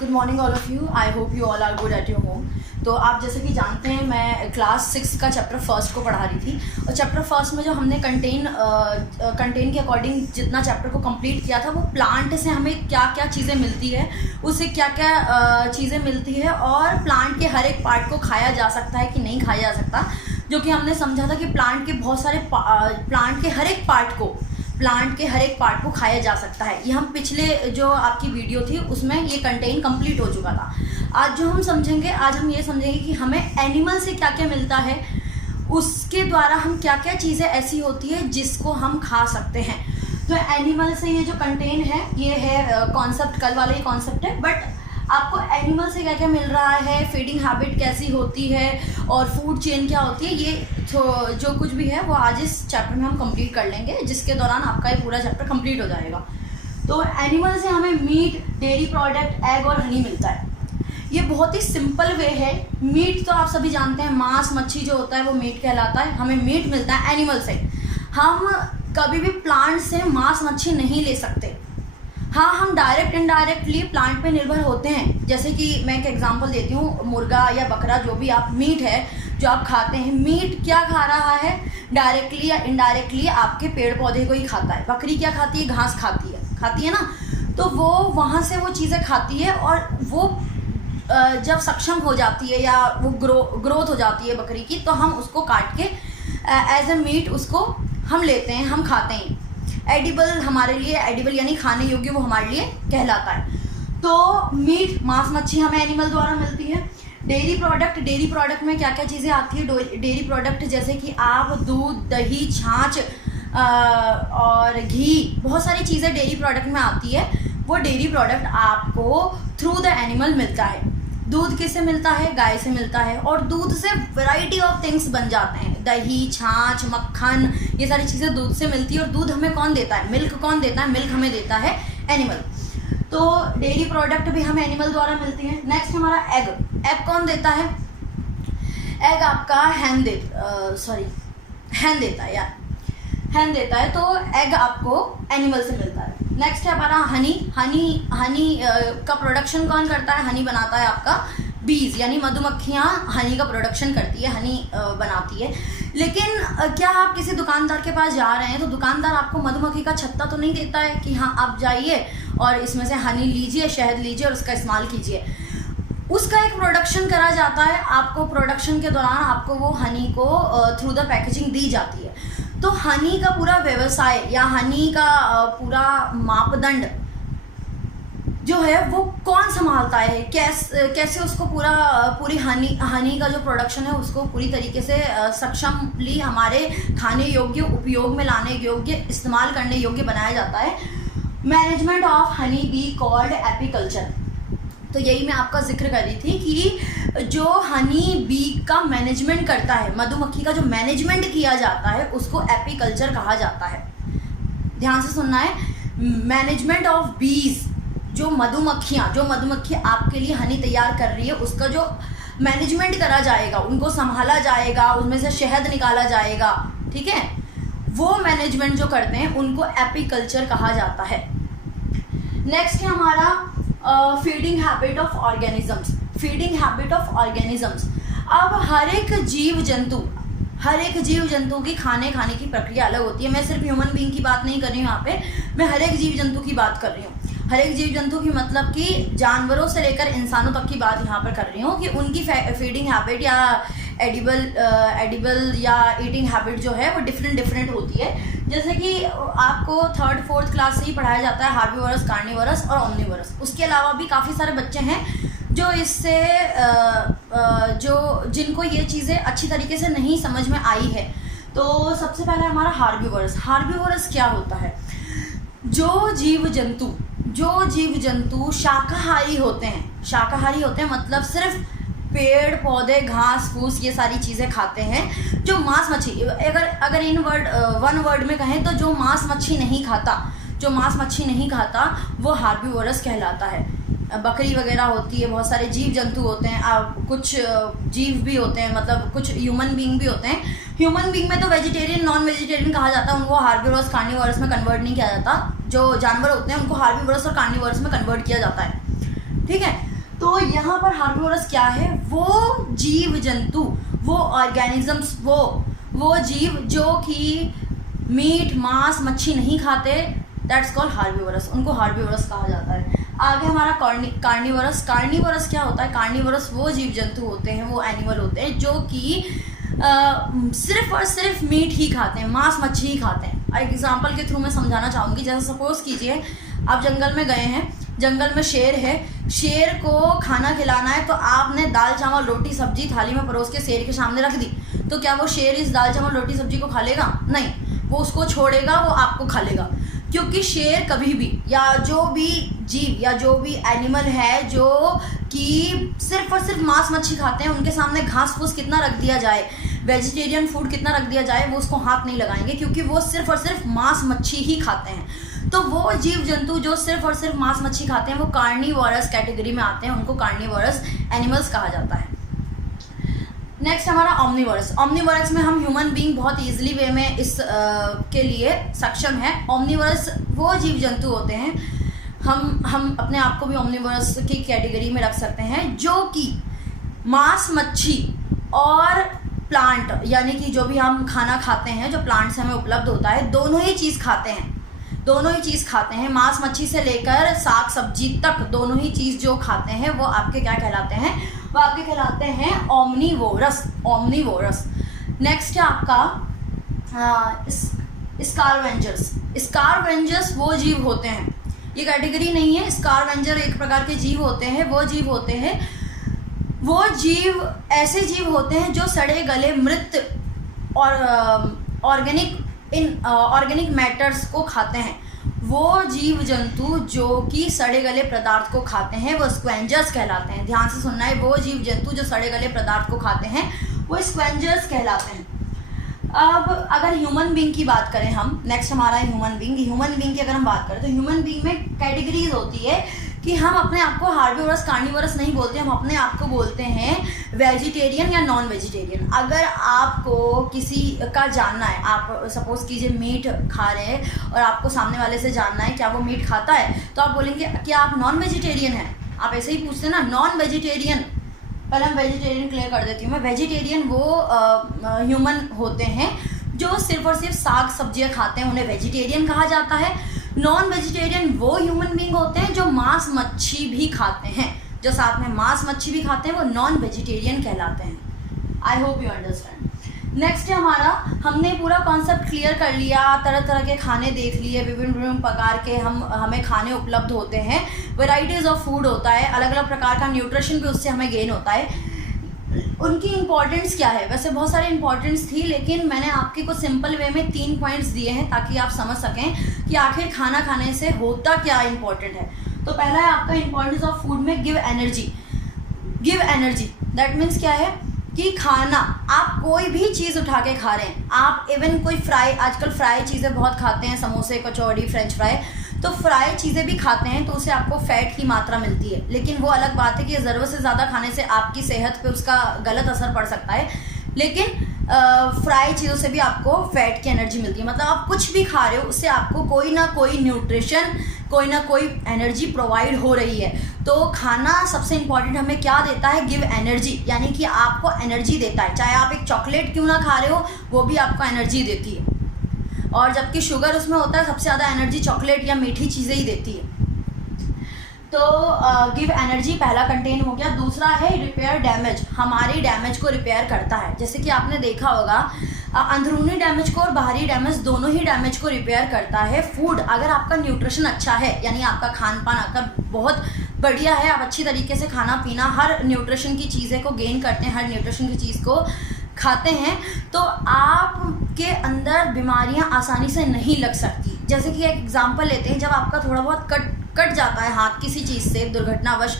Good morning all of you. I hope you all are good at your home. तो आप जैसे कि जानते हैं, मैं क्लास 6 का चैप्टर फर्स्ट को पढ़ा रही थी और चैप्टर फर्स्ट में जो हमने कंटेन के अकॉर्डिंग जितना चैप्टर को कंप्लीट किया था, वो प्लांट से हमें क्या क्या चीज़ें मिलती है, उससे क्या क्या चीज़ें मिलती है और प्लांट के हर एक पार्ट को खाया जा सकता है कि नहीं खाया जा सकता। जो कि हमने समझा था कि प्लांट के हर एक पार्ट को खाया जा सकता है। ये हम पिछले जो आपकी वीडियो थी उसमें ये कंटेन कंप्लीट हो चुका था। आज हम ये समझेंगे कि हमें एनिमल से क्या क्या मिलता है, उसके द्वारा हम क्या क्या चीज़ें ऐसी होती है जिसको हम खा सकते हैं। तो एनिमल से ये जो कंटेन है, ये है कॉन्सेप्ट, कल वाला ही कॉन्सेप्ट है, बट आपको एनिमल से क्या क्या मिल रहा है, फीडिंग हैबिट कैसी होती है और फूड चेन क्या होती है, ये जो कुछ भी है वो आज इस चैप्टर में हम कंप्लीट कर लेंगे, जिसके दौरान आपका ये पूरा चैप्टर कंप्लीट हो जाएगा। तो एनिमल से हमें मीट, डेयरी प्रोडक्ट, एग और हनी मिलता है। ये बहुत ही सिंपल वे है। मीट तो आप सभी जानते हैं, मांस मच्छी जो होता है वो मीट कहलाता है। हमें मीट मिलता है एनिमल से। हम कभी भी प्लांट से मांस मच्छी नहीं ले सकते। हाँ, हम डायरेक्ट इनडायरेक्टली प्लांट पे निर्भर होते हैं। जैसे कि मैं एक एग्जांपल देती हूँ, मुर्गा या बकरा, जो भी आप मीट है जो आप खाते हैं, मीट क्या खा रहा है, डायरेक्टली या इनडायरेक्टली आपके पेड़ पौधे को ही खाता है। बकरी क्या खाती है, घास खाती है ना। तो वो वहाँ से वो चीज़ें खाती है और वो जब सक्षम हो जाती है या वो ग्रोथ हो जाती है बकरी की, तो हम उसको काट के एज ए मीट उसको हम लेते हैं, हम खाते हैं। एडिबल हमारे लिए, एडिबल यानी खाने योग्य, वो हमारे लिए कहलाता है। तो मीट, मांस मच्छी हमें एनिमल द्वारा मिलती है। डेयरी प्रोडक्ट में क्या क्या चीज़ें आती है डेयरी प्रोडक्ट, जैसे कि आप दूध, दही, छाछ और घी, बहुत सारी चीज़ें डेयरी प्रोडक्ट में आती है। वो डेयरी प्रोडक्ट आपको थ्रू द एनिमल मिलता है। दूध किससे मिलता है, गाय से मिलता है, और दूध से वैरायटी ऑफ थिंग्स बन जाते हैं। दही, छाछ, मक्खन, ये सारी चीज़ें दूध से मिलती है। और दूध हमें कौन देता है, मिल्क कौन देता है, मिल्क हमें देता है एनिमल। तो डेयरी प्रोडक्ट भी हमें एनिमल द्वारा मिलती है। नेक्स्ट हमारा एग कौन देता है, एग आपका hen देता है। तो एग आपको एनिमल से मिलता है। नेक्स्ट है हमारा हनी का प्रोडक्शन कौन करता है, हनी बनाता है आपका बीज, यानी मधुमक्खियाँ हनी का प्रोडक्शन करती है, हनी बनाती है। लेकिन क्या आप किसी दुकानदार के पास जा रहे हैं तो दुकानदार आपको मधुमक्खी का छत्ता तो नहीं देता है कि हाँ आप जाइए और इसमें से हनी लीजिए, शहद लीजिए और उसका इस्तेमाल कीजिए। उसका एक प्रोडक्शन करा जाता है। आपको प्रोडक्शन के दौरान आपको वो हनी को थ्रू द पैकेजिंग दी जाती है। तो हनी का पूरा व्यवसाय या हनी का पूरा मापदंड जो है वो कौन संभालता है, कैसे उसको पूरी हनी का जो प्रोडक्शन है उसको पूरी तरीके से सक्षमली हमारे खाने योग्य, उपयोग में लाने योग्य, इस्तेमाल करने योग्य बनाया जाता है। Management of honey be called apiculture. तो यही मैं आपका जिक्र कर रही थी कि जो हनी बी का मैनेजमेंट करता है, मधुमक्खी का जो मैनेजमेंट किया जाता है, उसको एपीकल्चर कहा जाता है। ध्यान से सुनना है। मैनेजमेंट ऑफ बीज, जो मधुमक्खी आपके लिए हनी तैयार कर रही है, उसका जो मैनेजमेंट करा जाएगा, उनको संभाला जाएगा, उसमें से शहद निकाला जाएगा, ठीक है, वो मैनेजमेंट जो करते हैं उनको एपीकल्चर कहा जाता है। नेक्स्ट है हमारा फीडिंग हैबिट ऑफ ऑर्गेनिजम्स। अब हर एक जीव जंतु की खाने की प्रक्रिया अलग होती है। मैं सिर्फ ह्यूमन बीइंग की बात नहीं कर रही हूँ यहाँ पे, मैं हर एक जीव जंतु की बात कर रही हूँ। हर एक जीव जंतु की मतलब कि जानवरों से लेकर इंसानों तक की बात यहाँ पर कर रही हूँ कि उनकी फीडिंग हैबिट या एडिबल या ईटिंग हैबिट जो है वो डिफरेंट होती है। जैसे कि आपको 3rd 4th क्लास से ही पढ़ाया जाता है हार्बीवोरस, कार्निवोरस और ओमनीवोरस। उसके अलावा भी काफ़ी सारे बच्चे हैं जो इससे जिनको ये चीज़ें अच्छी तरीके से नहीं समझ में आई है। तो सबसे पहले हमारा हार्बीवोरस क्या होता है, जो जीव जंतु शाकाहारी होते हैं, मतलब सिर्फ पेड़ पौधे, घास फूस, ये सारी चीज़ें खाते हैं। जो मांस मच्छी, अगर वन वर्ड में कहें तो जो मांस मच्छी नहीं खाता वो हार्बीवोरस कहलाता है। बकरी वगैरह होती है, बहुत सारे जीव जंतु होते हैं, कुछ जीव भी होते हैं, मतलब कुछ ह्यूमन बीइंग भी होते हैं। ह्यूमन बीइंग में तो वेजिटेरियन, नॉन वेजिटेरियन कहा जाता है, उनको हार्बीवोरस, कार्निवोरस में कन्वर्ट नहीं किया जाता। जो जानवर होते हैं उनको हार्बीवोरस और कार्निवोरस में कन्वर्ट किया जाता है। ठीक है। तो यहाँ पर हार्बिवोरस क्या है, वो जीव जंतु, वो ऑर्गेनिजम्स, वो जीव जो कि मीट मांस मच्छी नहीं खाते, दैट्स कॉल्ड हार्बिवोरस, उनको हार्बिवोरस कहा जाता है। आगे हमारा कार्निवोरस। कार्निवोरस क्या होता है, कार्निवोरस वो जीव जंतु होते हैं, वो एनिमल होते हैं जो कि सिर्फ और सिर्फ मीट ही खाते हैं, मांस मच्छी ही खाते हैं। एग्जाम्पल के थ्रू मैं समझाना चाहूँगी। जैसे सपोज कीजिए आप जंगल में गए हैं, जंगल में शेर है, शेर को खाना खिलाना है, तो आपने दाल चावल रोटी सब्जी थाली में परोस के शेर के सामने रख दी, तो क्या वो शेर इस दाल चावल रोटी सब्जी को खा लेगा? नहीं, वो उसको छोड़ेगा, वो आपको खा लेगा। क्योंकि शेर कभी भी, या जो भी जीव या जो भी एनिमल है जो कि सिर्फ और सिर्फ मांस मच्छी खाते हैं, उनके सामने घास फूस कितना रख दिया जाए, वेजिटेरियन फूड कितना रख दिया जाए, वो उसको हाथ नहीं लगाएंगे, क्योंकि वो सिर्फ और सिर्फ मांस मच्छी ही खाते हैं। तो वो जीव जंतु जो सिर्फ और सिर्फ मांस मच्छी खाते हैं वो कार्निवोरस कैटेगरी में आते हैं, उनको कार्निवोरस एनिमल्स कहा जाता है। नेक्स्ट हमारा ओमनिवोरस। ओमनिवोरस में हम ह्यूमन बीइंग बहुत ईजिली वे में इस के लिए सक्षम है। ओमनिवोरस वो जीव जंतु होते हैं, हम अपने आप को भी ओमनिवोरस की कैटेगरी में रख सकते हैं, जो कि मांस मच्छी और प्लांट, यानी कि जो भी हम खाना खाते हैं जो प्लांट से हमें उपलब्ध होता है, दोनों ही चीज़ खाते हैं, दोनों ही चीज़ खाते हैं। मांस मच्छी से लेकर साग सब्जी तक दोनों ही चीज़ जो खाते हैं वो आपके क्या कहलाते हैं, वो आपके कहलाते हैं ओमनिवोरस। ओमनिवोरस। नेक्स्ट है आपका स्कारवेंजर्स। स्कारवेंजर्स वो जीव होते हैं, ये कैटेगरी नहीं है, स्कारवेंजर एक प्रकार के जीव होते हैं, वो जीव होते हैं, वो जीव ऐसे जीव होते हैं जो सड़े गले मृत और ऑर्गेनिक मैटर्स को खाते हैं। वो जीव जंतु जो कि सड़े गले पदार्थ को खाते हैं वो स्क्वेंजर्स कहलाते हैं। ध्यान से सुनना है, वो जीव जंतु जो सड़े गले पदार्थ को खाते हैं वो स्क्वेंजर्स कहलाते हैं। अब अगर ह्यूमन बीइंग की बात करें हम, नेक्स्ट हमारा है ह्यूमन बीइंग। ह्यूमन बीइंग की अगर हम बात करें तो ह्यूमन बीइंग में कैटेगरीज होती है कि हम अपने आप को हार्बिवोरस कार्निवोरस नहीं बोलते, हम अपने आप को बोलते हैं वेजिटेरियन या नॉन वेजिटेरियन। अगर आपको किसी का जानना है, आप सपोज कीजिए मीट खा रहे हैं और आपको सामने वाले से जानना है क्या वो मीट खाता है, तो आप बोलेंगे क्या आप नॉन वेजिटेरियन हैं, आप ऐसे ही पूछते हैं ना। नॉन वेजिटेरियन, पहले हम वेजिटेरियन क्लियर कर देती हूँ मैं। वेजिटेरियन वो ह्यूमन होते हैं जो सिर्फ और सिर्फ साग सब्जियाँ खाते हैं, उन्हें वेजिटेरियन कहा जाता है। नॉन वेजिटेरियन वो ह्यूमन बीइंग होते हैं जो मांस मच्छी भी खाते हैं, जो साथ में मांस मच्छी भी खाते हैं, वो नॉन वेजिटेरियन कहलाते हैं। आई होप यू अंडरस्टैंड। नेक्स्ट है हमारा, हमने पूरा कॉन्सेप्ट क्लियर कर लिया, तरह तरह के खाने देख लिए, विभिन्न प्रकार के हमें खाने उपलब्ध होते हैं, वेराइटीज़ ऑफ फूड होता है, अलग अलग प्रकार का न्यूट्रिशन भी उससे हमें गेन होता है। उनकी इंपॉर्टेंस क्या है, वैसे बहुत सारे इंपॉर्टेंस थी, लेकिन मैंने आपके को सिंपल वे में 3 पॉइंट्स दिए हैं ताकि आप समझ सकें कि आखिर खाना खाने से होता क्या इंपॉर्टेंट है। तो पहला है आपका इंपॉर्टेंस ऑफ फूड में give energy. Give energy that means क्या है कि खाना, आप कोई भी चीज़ उठा के खा रहे हैं, आप इवन कोई फ्राई, आजकल फ्राई चीज़ें बहुत खाते हैं, समोसे कचौड़ी फ्रेंच फ्राई, तो फ्राई चीज़ें भी खाते हैं तो उससे आपको फ़ैट की मात्रा मिलती है। लेकिन वो अलग बात है कि ज़रूरत से ज़्यादा खाने से आपकी सेहत पे उसका गलत असर पड़ सकता है, लेकिन फ्राई चीज़ों से भी आपको फ़ैट की एनर्जी मिलती है। मतलब आप कुछ भी खा रहे हो उससे आपको कोई ना कोई न्यूट्रिशन, कोई ना कोई एनर्जी प्रोवाइड हो रही है। तो खाना सबसे इम्पॉर्टेंट हमें क्या देता है, गिव एनर्जी, यानी कि आपको एनर्जी देता है। चाहे आप एक चॉकलेट क्यों ना खा रहे हो, वो भी आपको एनर्जी देती है। और जबकि शुगर उसमें होता है, सबसे ज़्यादा एनर्जी चॉकलेट या मीठी चीज़ें ही देती है। तो गिव एनर्जी पहला कंटेन हो गया। दूसरा है रिपेयर डैमेज, हमारी डैमेज को रिपेयर करता है। जैसे कि आपने देखा होगा अंदरूनी डैमेज को और बाहरी डैमेज, दोनों ही डैमेज को रिपेयर करता है फूड। अगर आपका न्यूट्रिशन अच्छा है, यानी आपका खान पान आपका बहुत बढ़िया है, आप अच्छी तरीके से खाना पीना हर न्यूट्रिशन की चीज़ें को गेन करते हैं, हर न्यूट्रिशन की चीज़ को खाते हैं, तो आपके अंदर बीमारियां आसानी से नहीं लग सकती। जैसे कि एक एग्जांपल लेते हैं, जब आपका थोड़ा बहुत कट जाता है हाथ किसी चीज़ से, दुर्घटनावश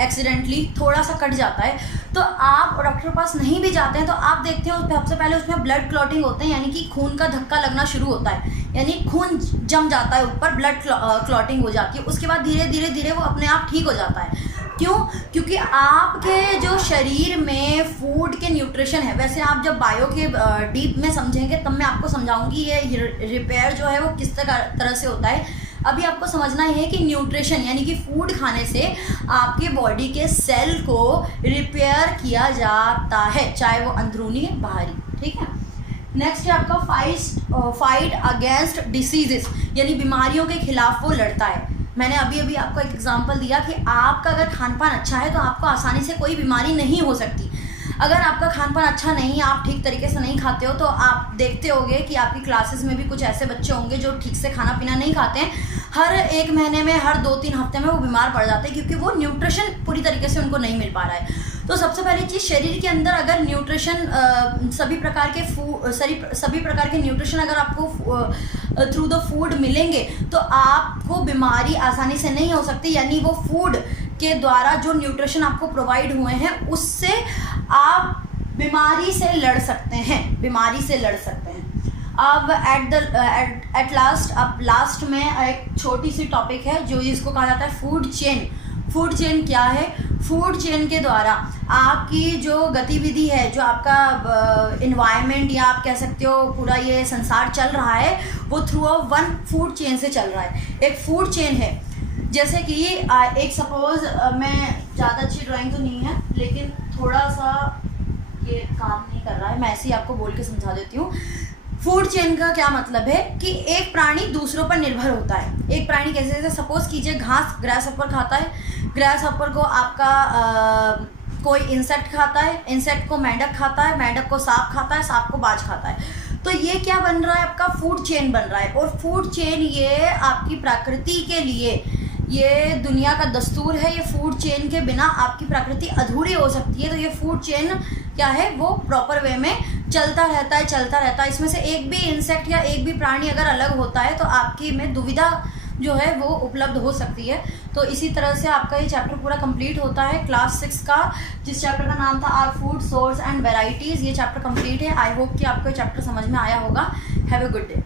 एक्सीडेंटली थोड़ा सा कट जाता है, तो आप डॉक्टर के पास नहीं भी जाते हैं तो आप देखते हैं सबसे पहले उसमें ब्लड क्लॉटिंग होते हैं, यानी कि खून का धक्का लगना शुरू होता है, यानी खून जम जाता है ऊपर, ब्लड क्लॉटिंग हो जाती है। उसके बाद धीरे धीरे वो अपने आप ठीक हो जाता है। क्यों? क्योंकि आपके जो शरीर में फूड के न्यूट्रिशन है, वैसे आप जब बायो के डीप में समझेंगे तब मैं आपको समझाऊंगी ये रिपेयर जो है वो किस तरह से होता है। अभी आपको समझना है कि न्यूट्रिशन यानी कि फूड खाने से आपके बॉडी के सेल को रिपेयर किया जाता है, चाहे वो अंदरूनी है बाहरी, ठीक है। नेक्स्ट है आपका फाइट अगेंस्ट डिसीजेस, यानी बीमारियों के खिलाफ वो लड़ता है। मैंने अभी आपको एक एग्जांपल दिया कि आपका अगर खान पान अच्छा है तो आपको आसानी से कोई बीमारी नहीं हो सकती। अगर आपका खान पान अच्छा नहीं है, आप ठीक तरीके से नहीं खाते हो, तो आप देखते होंगे कि आपकी क्लासेस में भी कुछ ऐसे बच्चे होंगे जो ठीक से खाना पीना नहीं खाते हैं, हर एक महीने में, हर 2-3 हफ्ते में वो बीमार पड़ जाते हैं क्योंकि वो न्यूट्रिशन पूरी तरीके से उनको नहीं मिल पा रहा है। तो सबसे पहली चीज़, शरीर के अंदर अगर न्यूट्रिशन सभी प्रकार के न्यूट्रिशन अगर आपको थ्रू द फूड मिलेंगे तो आपको बीमारी आसानी से नहीं हो सकती, यानी वो फूड के द्वारा जो न्यूट्रिशन आपको प्रोवाइड हुए हैं उससे आप बीमारी से लड़ सकते हैं। अब एट लास्ट में एक छोटी सी टॉपिक है जो जिसको कहा जाता है फूड चेन। फूड चेन क्या है? फूड चेन के द्वारा आपकी जो गतिविधि है, जो आपका इन्वायरमेंट या आप कह सकते हो पूरा ये संसार चल रहा है, वो थ्रू वन फूड चेन से चल रहा है। एक फूड चेन है, जैसे कि एक सपोज, मैं ज़्यादा अच्छी ड्राइंग तो नहीं है लेकिन थोड़ा सा ये काम नहीं कर रहा है, मैं ऐसे ही आपको बोल के समझा देती हूँ। फूड चेन का क्या मतलब है कि एक प्राणी दूसरों पर निर्भर होता है। एक प्राणी कैसे, जैसे सपोज कीजिए घास ग्रास हॉपर खाता है, ग्रास हॉपर को आपका कोई इंसेक्ट खाता है, इंसेक्ट को मेंढक खाता है, मेंढक को सांप खाता है, सांप को बाज खाता है। तो ये क्या बन रहा है? आपका फूड चेन बन रहा है। और फूड चेन ये आपकी प्रकृति के लिए, ये दुनिया का दस्तूर है, ये फूड चेन के बिना आपकी प्रकृति अधूरी हो सकती है। तो ये फूड चेन क्या है, वो प्रॉपर वे में चलता रहता है। इसमें से एक भी इंसेक्ट या एक भी प्राणी अगर अलग होता है तो आपकी में दुविधा जो है वो उपलब्ध हो सकती है। तो इसी तरह से आपका ये चैप्टर पूरा कंप्लीट होता है क्लास 6 का, जिस चैप्टर का नाम था our food source and varieties. ये चैप्टर कंप्लीट है। आई होप कि आपको ये चैप्टर समझ में आया होगा। Have a good day.